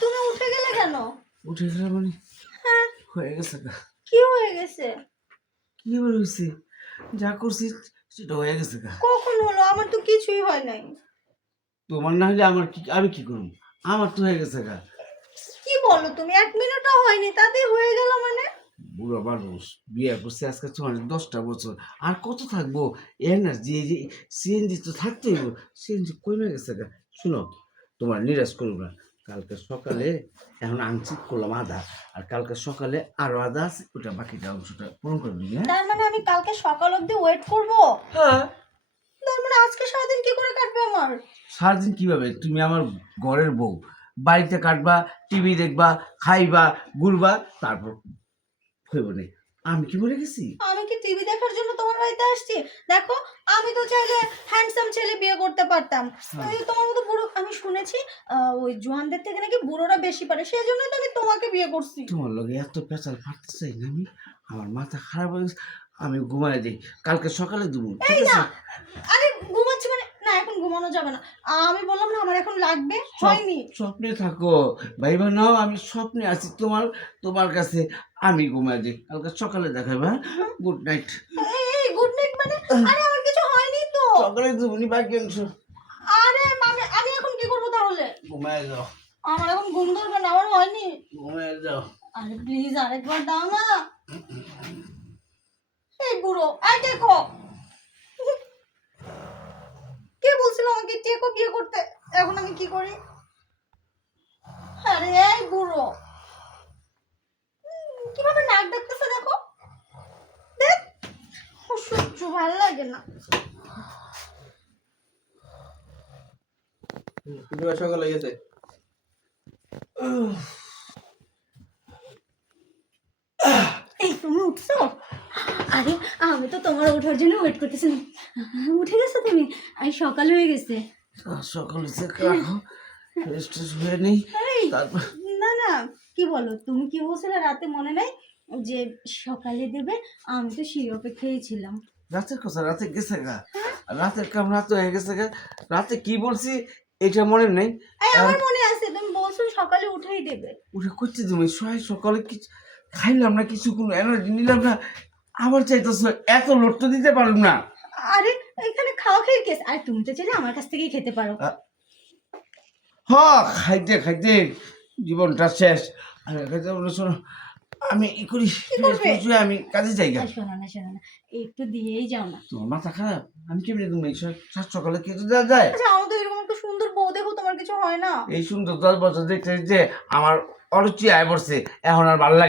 তুমি উঠে গেলে কেন? উঠে গেলে মানে হ্যাঁ। হয়ে গেছে কি হয়ে গেছে? কি হয়েছে যা করছি সেটা হয়ে গেছে কখন হলো? আমার তো কিছুই হয় নাই। তোমার না হলে আমার কি আমি কি করব? আমার তো হয়ে গেছে গা। কি বলো তুমি? এক মিনিটও হয়নি। তাতেই হয়ে গেল মানে? বুড়ো মানুষ বিয়ে করছে আজকে তোমার দশটা বছর। আর কত থাকব? এনার্জি এই যে সিএনজি তো থাকতেই সিএনজি কমে গেছে গা। শুনো তোমার নিরাশ করো না। কালকে সকালে এখন আংশিক করলাম আধা আর কালকে সকালে আরও আধা আছে ওটা বাকিটা অংশটা পূরণ করে দিই হ্যাঁ? তার মানে আমি কালকে সকাল অবধি ওয়েট করব? হ্যাঁ। তার মানে আজকে সারাদিন কি করে কাটবে আমার? সারাদিন কীভাবে? তুমি আমার ঘরের বউ বাড়িতে কাটবা টিভি দেখবা খাইবা ঘুরবা তারপর হইব না আমি কি বলে গেছি? আমি কি টিভি দেখার জন্য তোমার বাড়িতে আসছি? দেখো আমি তো চাইলে হ্যান্ডসাম ছেলে বিয়ে করতে পারতাম। হ্যাঁ। তোমার মতো বুড়ো আমি শুনেছি আহ, ওই জোয়ানদের থেকে নাকি বুড়োরা বেশি পারে। সেই জন্য তো আমি তোমাকে বিয়ে করছি। তোমার লগে এত পেঁচাল পারতে চাই না আমি? আমার মাথা খারাপ হয়ে গেছে আমি ঘুমাই দিই কালকে সকালে দেবো ঠিক এই না! আছে? আরে এখন ঘুমানো যাবে না। আমি বললাম না আমার এখন লাগবে। হয়নি। স্বপ্নে থাকো। ভাইবা নাও আমি স্বপ্নে আছি। তোমার তোমার কাছে আমি ঘুমাই দিই কালকে সকালে দেখাবে গুড নাইট এই গুড নাইট মানে? আরে আমার কিছু হয়নি তো। সকালে দেবনি বাকি অংশ। আরে আমি আমি এখন কি করব তাহলে? ঘুমায় যাও। আমার এখন ঘুম ধরবে না আমার হয়নি। ঘুমায় যাও। আরে প্লিজ আরেকবার দাও না। এই বুড়ো এই টেকো কে বিয়ে করতে এখন আমি কি করি? আরে এই বুড়ো। কীভাবে নাক ডাকতেছে দেখো? ভালো লাগে না। সকাল এই তুমি উঠছো? আরে আমি তো তোমার ওঠার জন্য ওয়েট করতেছিলাম। উঠে গেছো তুমি? আমি সকাল হয়ে গেছে। সকালে রেস্ট হয়ে নেই। তারপর না না কি বলো? তুমি কি বলছিলে রাতে মনে নাই যে সকালে দেবে? আমি তো সেই অপেক্ষায় ছিলাম রাতের কথা রাতে গেছে গা। রাতের কাম রাতে হয়ে গেছে গা। রাতে কি বলছি এটা মনে নেই। আমার মনে আছে তুমি বলছো সকালে উঠেই দেবে। উঠে করছি তুমি সবাই সকালে কিছু খাইলাম না কিছু কোনো এনার্জি নিলাম না। আবার চাইতেছ এত লোড তো দিতে পারলাম না। আরে এখানে খাওয়া খেয়ে কেস। আর তুমি তো চাইলে আমার কাছ থেকেই খেতে পারো। হ খাইতে খাইতে জীবনটা শেষ। আর খাইতে বলে শোনো আমি ই করি। আমি কাজে যাই গা। শোনো না শোনো না। একটু দিয়েই যাও না। তোমার মাথা খারাপ? আমি কেমনি তুমি সাত সকালে খেতে দেওয়া যায় আচ্ছা আমার তো এরকম একটা সুন্দর বউ দেখো তোমার কিছু হয় না। এই সুন্দর দশ বছর দেখতে যে আমার অরুচি আয় পড়ছে। এখন আর ভালো লাগে